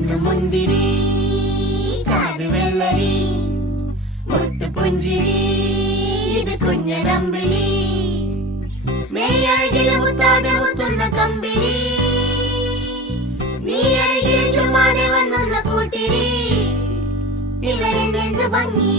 കണ്ണു മുന്തിരി കാത് വെള്ളരി മുത്തു പുഞ്ചിരി ഇത് കുഞ്ഞനമ്പിളി മേയഴകിൽ മുത്താതെ മുത്തുന്ന കമ്പിളി നീ അഴകിൽ ചുമ്മാതെ വന്നൊന്ന കൂട്ടിരി ഇവരെന്ത് ഭംഗി